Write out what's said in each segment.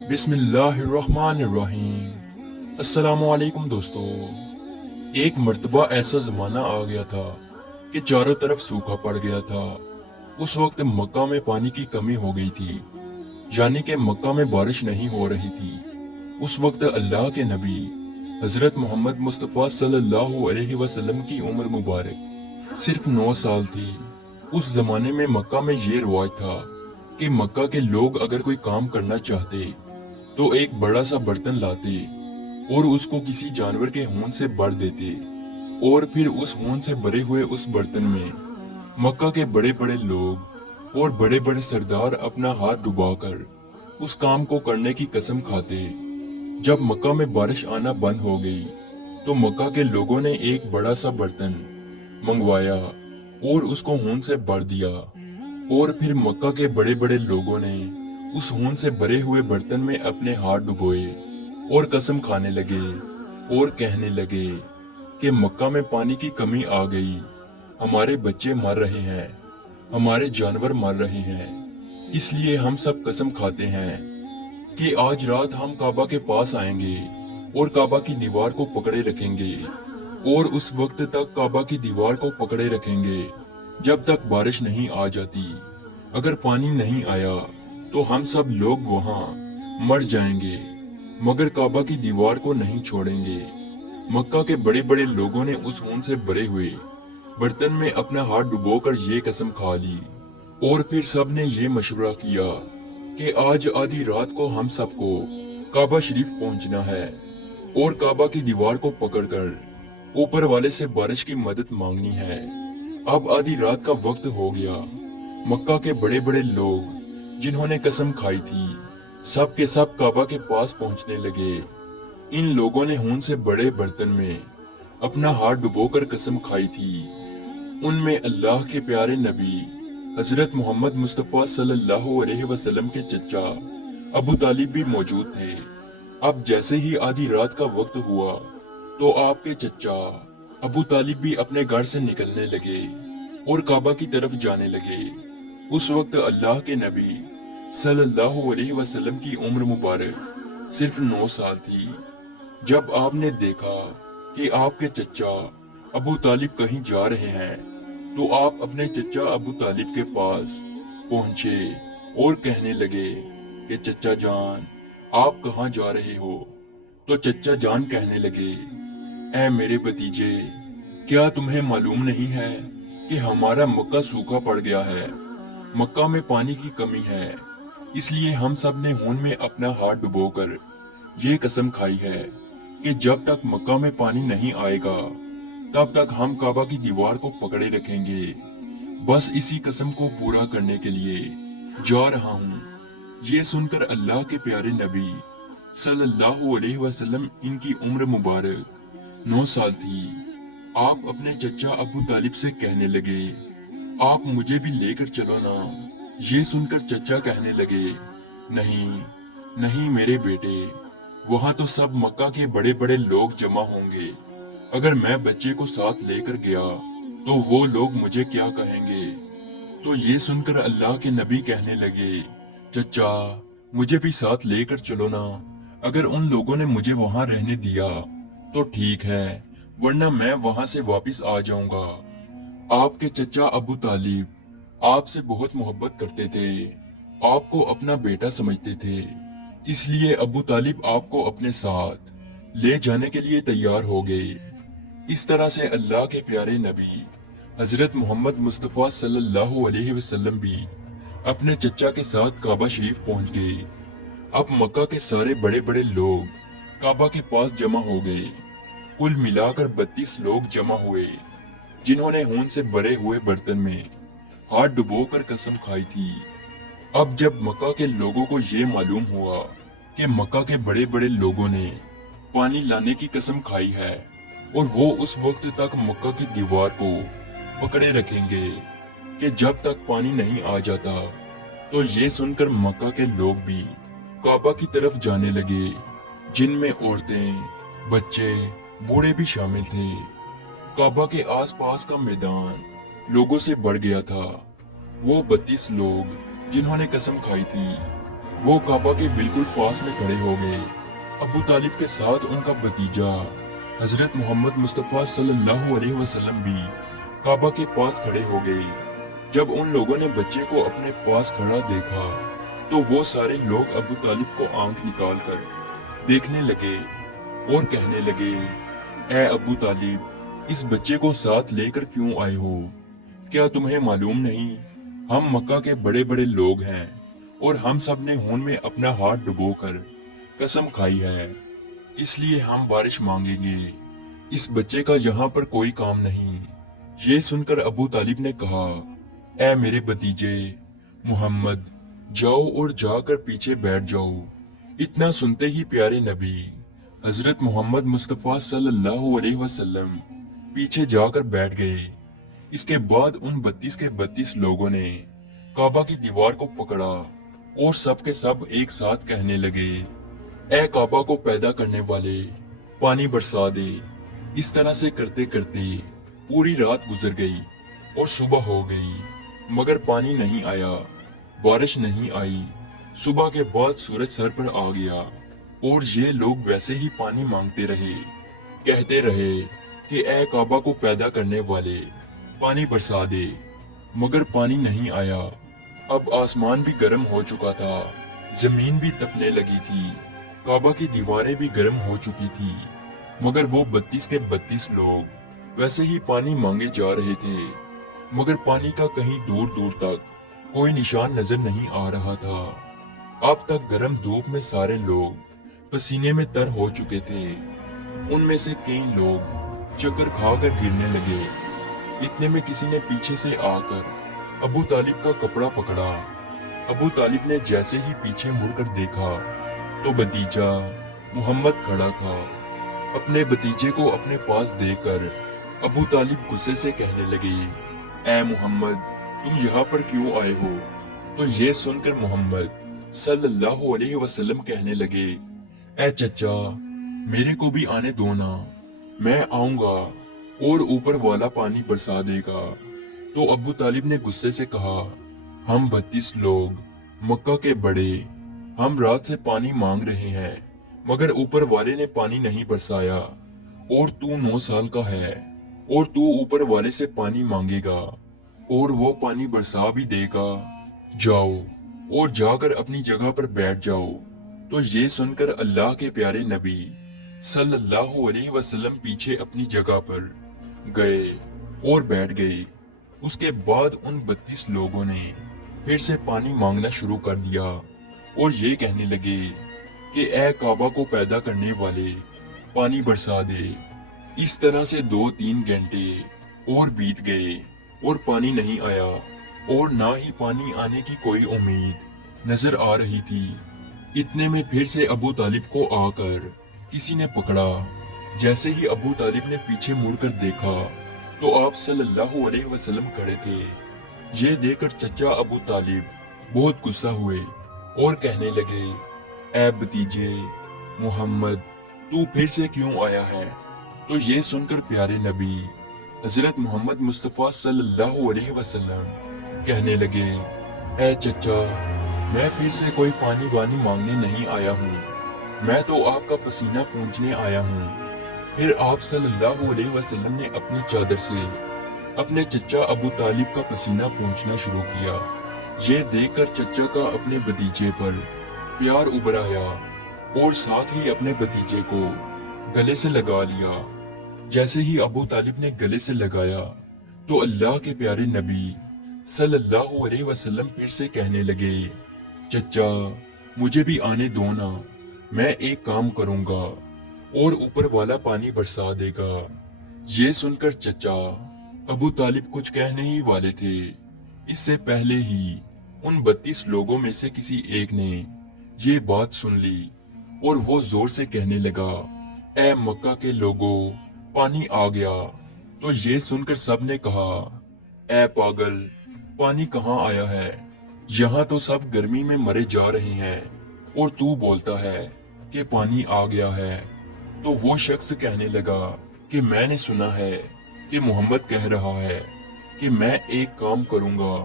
बिस्मिल्लाहिर्रहमानिर्रहीम। अस्सलामुअलैकुम दोस्तों। एक मर्तबा ऐसा जमाना आ गया था कि चारों तरफ सूखा पड़ गया था। उस वक्त मक्का में पानी की कमी हो गई थी, यानी कि मक्का में बारिश नहीं हो रही थी। उस वक्त अल्लाह के नबी हजरत मोहम्मद मुस्तफ़ा सल्लल्लाहु अलैहि वसल्लम की उम्र मुबारक सिर्फ 9 साल थी। उस जमाने में मक्का में ये रिवाज था कि मक्का के लोग अगर कोई काम करना चाहते तो एक बड़ा सा बर्तन लाते और उसको किसी जानवर के खून से भर देते, और फिर उस खून से भरे हुए उस बर्तन में मक्का के बड़े बड़े लोग और बड़े बड़े सरदार अपना हाथ डुबाकर उस काम को करने की कसम खाते। जब मक्का में बारिश आना बंद हो गई तो मक्का के लोगों ने एक बड़ा सा बर्तन मंगवाया और उसको खून से भर दिया, और फिर मक्का के बड़े बड़े लोगों ने उस खून से भरे हुए बर्तन में अपने हाथ डुबोए और कसम खाने लगे और कहने लगे कि मक्का में पानी की कमी आ गई, हमारे बच्चे मर रहे हैं, हमारे जानवर मर रहे हैं, इसलिए हम सब कसम खाते हैं कि आज रात हम काबा के पास आएंगे और काबा की दीवार को पकड़े रखेंगे, और उस वक्त तक काबा की दीवार को पकड़े रखेंगे जब तक बारिश नहीं आ जाती। अगर पानी नहीं आया तो हम सब लोग वहां मर जाएंगे, मगर काबा की दीवार को नहीं छोड़ेंगे। मक्का के बड़े बड़े लोगों ने उस खून से भरे हुए बर्तन में अपना हाथ डुबोकर ये कसम खा ली, और फिर सब ने ये मशवरा किया कि आज आधी रात को हम सबको काबा शरीफ पहुंचना है और काबा की दीवार को पकड़कर ऊपर वाले से बारिश की मदद मांगनी है। अब आधी रात का वक्त हो गया। मक्का के बड़े बड़े लोग जिन्होंने कसम खाई थी सब के सब काबा के पास पहुंचने लगे। इन लोगों ने खून से बड़े बर्तन में अपना हाथ डुबोकर कसम खाई थी। उनमें अल्लाह के प्यारे नबी हजरत मोहम्मद मुस्तफ़ा सल्लल्लाहु अलैहि वसल्लम के चचा अबू तालिब भी मौजूद थे। अब जैसे ही आधी रात का वक्त हुआ तो आपके चचा अबू तालिब भी अपने घर से निकलने लगे और काबा की तरफ जाने लगे। उस वक्त अल्लाह के नबी सल्लल्लाहु अलैहि वसल्लम की उम्र मुबारक सिर्फ 9 साल थी। जब आपने देखा कि आपके चचा अबू तालिब कहीं जा रहे हैं तो आप अपने चचा अबू तालिब के पास पहुंचे और कहने लगे कि चचा जान, आप कहाँ जा रहे हो? तो चचा जान कहने लगे, ऐ मेरे भतीजे, क्या तुम्हें मालूम नहीं है कि हमारा मक्का सूखा पड़ गया है, मक्का में पानी की कमी है, इसलिए हम सब ने खून में अपना हाथ डुबोकर ये कसम खाई है कि जब तक मक्का में पानी नहीं आएगा तब तक हम काबा की दीवार को पकड़े रखेंगे। बस इसी कसम को पूरा करने के लिए जा रहा हूँ। ये सुनकर अल्लाह के प्यारे नबी सल्लल्लाहु अलैहि वसल्लम, इनकी उम्र मुबारक 9 साल थी। आप अपने चचा अबू तालिब से कहने लगे, आप मुझे भी लेकर चलो ना। ये सुनकर चचा कहने लगे, नहीं नहीं मेरे बेटे, वहां तो सब मक्का के बड़े बड़े लोग जमा होंगे। अगर मैं बच्चे को साथ लेकर गया तो वो लोग मुझे क्या कहेंगे? तो ये सुनकर अल्लाह के नबी कहने लगे, चचा मुझे भी साथ लेकर चलो ना। अगर उन लोगों ने मुझे वहां रहने दिया तो ठीक है, वरना मैं वहां से वापस आ जाऊंगा। आपके चचा अबू तालिब आपसे बहुत मोहब्बत करते थे, आपको अपना बेटा समझते थे, इसलिए अबू तालिब आपको अपने साथ ले जाने के लिए तैयार हो गए। इस तरह से अल्लाह के प्यारे नबी हजरत मोहम्मद मुस्तफ़ा सल्लल्लाहु अलैहि वसल्लम भी अपने चचा के साथ काबा शरीफ पहुंच गए। अब मक्का के सारे बड़े बड़े लोग काबा के पास जमा हो गए। कुल मिलाकर 32 लोग जमा हुए जिन्होंने खून से भरे हुए बर्तन में हाथ डुबोकर कसम खाई थी। अब जब मक्का के लोगों को ये मालूम हुआ कि मक्का के बड़े बड़े लोगों ने पानी लाने की कसम खाई है और वो उस वक्त तक मक्का की दीवार को पकड़े रखेंगे कि जब तक पानी नहीं आ जाता, तो ये सुनकर मक्का के लोग भी काबा की तरफ जाने लगे, जिनमें औरतें, बच्चे, बूढ़े भी शामिल थे। काबा के आसपास का मैदान लोगों से भर गया था। वो 32 लोग जिन्होंने कसम खाई थी वो काबा के बिल्कुल पास में खड़े हो गए। अबू तालिब के साथ उनका भतीजा हजरत मोहम्मद मुस्तफ़ा सल्लल्लाहु अलैहि वसल्लम भी काबा के पास खड़े हो गए। जब उन लोगों ने बच्चे को अपने पास खड़ा देखा तो वो सारे लोग अबू तालिब को आंख निकाल कर देखने लगे और कहने लगे, ए अबू तालिब, इस बच्चे को साथ लेकर क्यों आए हो? क्या तुम्हें मालूम नहीं हम मक्का के बड़े बड़े लोग हैं और हम सब ने खून में अपना हाथ डुबोकर कसम खाई है, इसलिए हम बारिश मांगेंगे। इस बच्चे का यहाँ पर कोई काम नहीं। ये सुनकर अबू तालिब ने कहा, ए मेरे भतीजे मोहम्मद, जाओ और जाकर पीछे बैठ जाओ। इतना सुनते ही प्यारे नबी हजरत मोहम्मद मुस्तफ़ा सल्लल्लाहु अलैहि वसल्लम पीछे जाकर बैठ गए। इसके बाद उन 32 के 32 लोगों ने काबा की दीवार को पकड़ा और सब के सब एक साथ कहने लगे, ए काबा को पैदा करने वाले, पानी बरसा दे। इस तरह से करते करते पूरी रात गुजर गई और सुबह हो गई, मगर पानी नहीं आया, बारिश नहीं आई। सुबह के बाद सूरज सर पर आ गया और ये लोग वैसे ही पानी मांगते रहे, कहते रहे कि ए काबा को पैदा करने वाले, पानी बरसा दे, मगर पानी नहीं आया। अब आसमान भी गर्म हो चुका था, जमीन भी तपने लगी थी, काबा की दीवारें भी गर्म हो चुकी थी, मगर वो 32 के 32 लोग वैसे ही पानी मांगे जा रहे थे, मगर पानी का कहीं दूर दूर तक कोई निशान नजर नहीं आ रहा था। अब तक गर्म धूप में सारे लोग पसीने में तर हो चुके थे। उनमें से कई लोग चक्कर खाकर गिरने लगे। इतने में किसी ने पीछे से आकर अबू तालिब का कपड़ा पकड़ा। अबू तालिब ने जैसे ही पीछे मुड़कर देखा तो भतीजा मोहम्मद खड़ा था। अपने भतीजे को अपने पास देखकर अबू तालिब गुस्से से कहने लगे, ए मोहम्मद, तुम यहाँ पर क्यों आए हो? तो ये सुनकर मोहम्मद सल्लल्लाहु अलैहि वसल्लम कहने लगे, ए चचा, मेरे को भी आने दो ना, मैं आऊंगा और ऊपर वाला पानी बरसा देगा। तो अबू तालिब ने गुस्से से कहा, हम 32 लोग मक्का के बड़े, हम रात से पानी मांग रहे हैं, मगर ऊपर वाले ने पानी नहीं बरसाया, और तू 9 साल का है और तू ऊपर वाले से पानी मांगेगा और वो पानी बरसा भी देगा। जाओ और जाकर अपनी जगह पर बैठ जाओ। तो ये सुनकर अल्लाह के प्यारे नबी सल्लल्लाहु अलैहि वसल्लम पीछे अपनी जगह पर गए और बैठ गए। उसके बाद उन 32 लोगों ने फिर से पानी मांगना शुरू कर दिया और ये कहने लगे कि ए काबा को पैदा करने वाले, पानी बरसा दे। इस तरह से 2-3 घंटे और बीत गए और पानी नहीं आया और ना ही पानी आने की कोई उम्मीद नजर आ रही थी। इतने में फिर से अबू तालिब को आकर किसी ने पकड़ा। जैसे ही अबू तालिब ने पीछे मुड़कर देखा तो आप सल्लल्लाहु अलैहि वसल्लम खड़े थे। ये देखकर चचा अबू तालिब बहुत गुस्सा हुए और कहने लगे, ऐ भतीजे मोहम्मद, तू फिर से क्यों आया है? तो ये सुनकर प्यारे नबी हजरत मोहम्मद मुस्तफ़ा सल्लल्लाहु अलैहि वसल्लम कहने लगे, ऐ चचा, मैं फिर से कोई पानी वानी मांगने नहीं आया हूँ, मैं तो आपका पसीना पूंछने आया हूँ। फिर आप सल्लल्लाहु अलैहि वसल्लम ने अपनी चादर से अपने चचा अबू तालिब का पसीना पूंछना शुरू किया। ये देखकर चचा का अपने भतीजे पर प्यार उभर आया और साथ ही अपने भतीजे को गले से लगा लिया। जैसे ही अबू तालिब ने गले से लगाया तो अल्लाह के प्यारे नबी सल्लल्लाहु अलैहि वसल्लम फिर से कहने लगे, चचा, मुझे भी आने दो ना, मैं एक काम करूंगा और ऊपर वाला पानी बरसा देगा। ये सुनकर चचा अबू तालिब कुछ कहने ही वाले थे, इससे पहले ही उन 32 लोगों में से किसी एक ने ये बात सुन ली और वो जोर से कहने लगा, ऐ मक्का के लोगों, पानी आ गया। तो ये सुनकर सब ने कहा, ऐ पागल, पानी कहाँ आया है? यहाँ तो सब गर्मी में मरे जा रहे हैं और तू बोलता है कि पानी आ गया है। तो वो शख्स कहने लगा कि मैंने सुना है कि मोहम्मद कह रहा है कि मैं एक काम करूंगा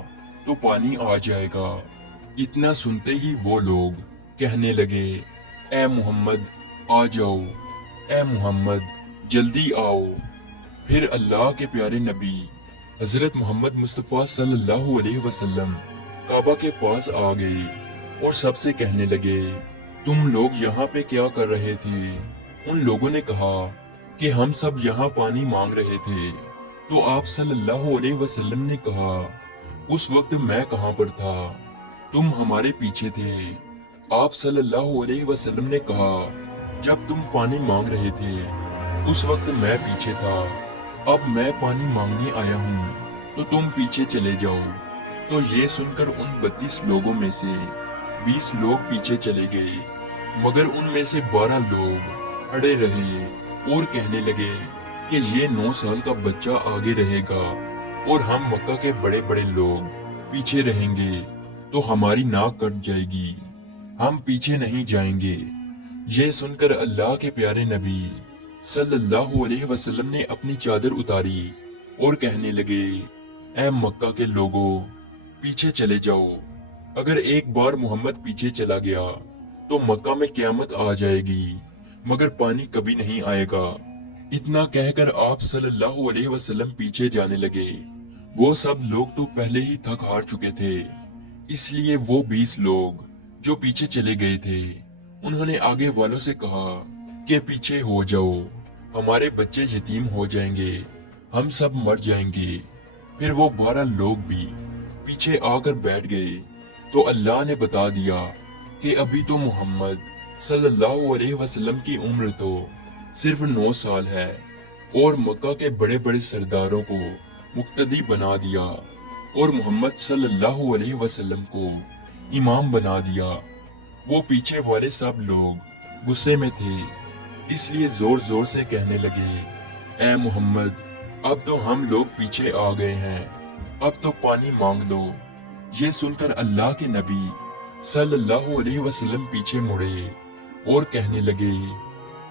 तो पानी आ जाएगा। इतना सुनते ही वो लोग कहने लगे, ए मोहम्मद आ जाओ, ए मोहम्मद जल्दी आओ। फिर अल्लाह के प्यारे नबी हजरत मोहम्मद मुस्तफ़ा सल्लल्लाहु अलैहि वसल्लम काबा के पास आ गए और सबसे कहने लगे, तुम लोग यहाँ पे क्या कर रहे थे? उन लोगों ने कहा कि हम सब यहाँ पानी मांग रहे थे। तो आप सल्लल्लाहु अलैहि वसल्लम ने कहा, उस वक्त मैं कहाँ पर था? तुम हमारे पीछे थे। आप सल्लल्लाहु अलैहि वसल्लम ने कहा, जब तुम पानी मांग रहे थे उस वक्त मैं पीछे था। अब मैं पानी मांगने आया हूँ तो तुम पीछे चले जाओ। तो ये सुनकर उन 32 लोगों में से 20 लोग पीछे चले गए, मगर उनमें से 12 लोग अड़े रहे और कहने लगे कि ये 9 साल का बच्चा आगे रहेगा और हम मक्का के बड़े बड़े लोग पीछे रहेंगे तो हमारी नाक कट जाएगी, हम पीछे नहीं जाएंगे। ये सुनकर अल्लाह के प्यारे नबी सल्लल्लाहु अलैहि वसल्लम ने अपनी चादर उतारी और कहने लगे, ऐ मक्का के लोगों, पीछे चले जाओ। अगर एक बार मोहम्मद पीछे चला गया तो मक्का में क़यामत आ जाएगी, मगर पानी कभी नहीं आएगा। इतना कहकर आप सल्लल्लाहु अलैहि वसल्लम पीछे जाने लगे। वो सब लोग तो पहले ही थक हार चुके थे, इसलिए वो 20 लोग जो पीछे चले गए थे उन्होंने आगे वालों से कहा कि पीछे हो जाओ, हमारे बच्चे यतीम हो जाएंगे, हम सब मर जाएंगे। फिर वो 12 लोग भी पीछे आकर बैठ गए तो अल्लाह ने बता दिया कि अभी तो मोहम्मद सल्लल्लाहु अलैहि वसल्लम की उम्र तो सिर्फ 9 साल है और मक्का के बड़े बड़े सरदारों को मुक्तदी बना दिया और मोहम्मद सल्लल्लाहु अलैहि वसल्लम को इमाम बना दिया। वो पीछे वाले सब लोग गुस्से में थे, इसलिए जोर जोर से कहने लगे, ऐ मोहम्मद, अब तो हम लोग पीछे आ गए हैं, अब तो पानी मांग लो। ये सुनकर अल्लाह के नबी सल्लल्लाहु अलैहि वसल्लम पीछे मुड़े और कहने लगे,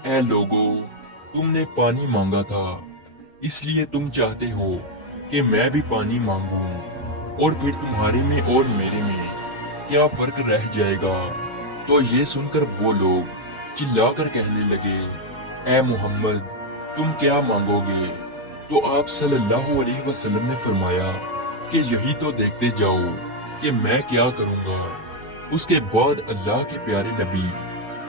ऐ लोगों, तुमने पानी मांगा था, इसलिए तुम चाहते हो कि मैं भी पानी मांगूं, और फिर तुम्हारे में और मेरे में क्या फर्क रह जाएगा? तो ये सुनकर वो लोग चिल्लाकर कहने लगे, ऐ मोहम्मद, तुम क्या मांगोगे? तो आप सल्लल्लाहु अलैहि वसल्लम ने फरमाया कि यही तो देखते जाओ कि मैं क्या करूंगा। उसके बाद अल्लाह के प्यारे नबी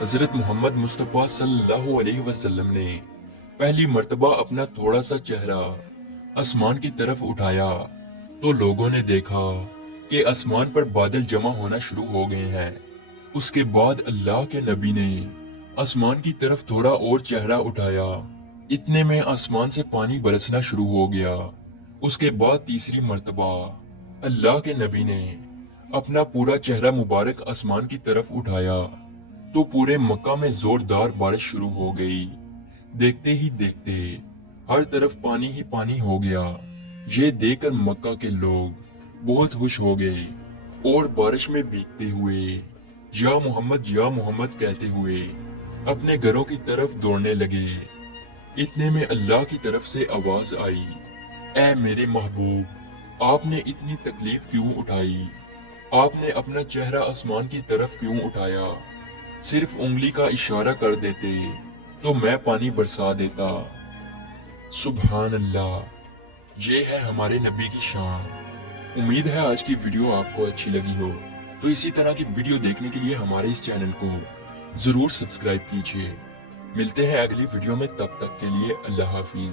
हजरत मोहम्मद मुस्तफ़ा सल्लल्लाहु अलैहि वसल्लम ने पहली मर्तबा अपना थोड़ा सा चेहरा आसमान की तरफ उठाया तो लोगों ने देखा कि आसमान पर बादल जमा होना शुरू हो गए हैं। उसके बाद अल्लाह के नबी ने आसमान की तरफ थोड़ा और चेहरा उठाया, इतने में आसमान से पानी बरसना शुरू हो गया। उसके बाद तीसरी मर्तबा अल्लाह के नबी ने अपना पूरा चेहरा मुबारक आसमान की तरफ उठाया तो पूरे मक्का में जोरदार बारिश शुरू हो गई। देखते ही देखते हर तरफ पानी ही पानी हो गया। ये देखकर मक्का के लोग बहुत खुश हो गए और बारिश में भीगते हुए या मोहम्मद कहते हुए अपने घरों की तरफ दौड़ने लगे। इतने में अल्लाह की तरफ से आवाज आई, ऐ मेरे महबूब, आपने इतनी तकलीफ क्यों उठाई? आपने अपना चेहरा आसमान की तरफ क्यों उठाया? सिर्फ उंगली का इशारा कर देते तो मैं पानी बरसा देता। सुभान अल्लाह, ये है हमारे नबी की शान। उम्मीद है आज की वीडियो आपको अच्छी लगी हो, तो इसी तरह की वीडियो देखने के लिए हमारे इस चैनल को जरूर सब्सक्राइब कीजिए। मिलते हैं अगली वीडियो में, तब तक के लिए अल्लाह हाफिज।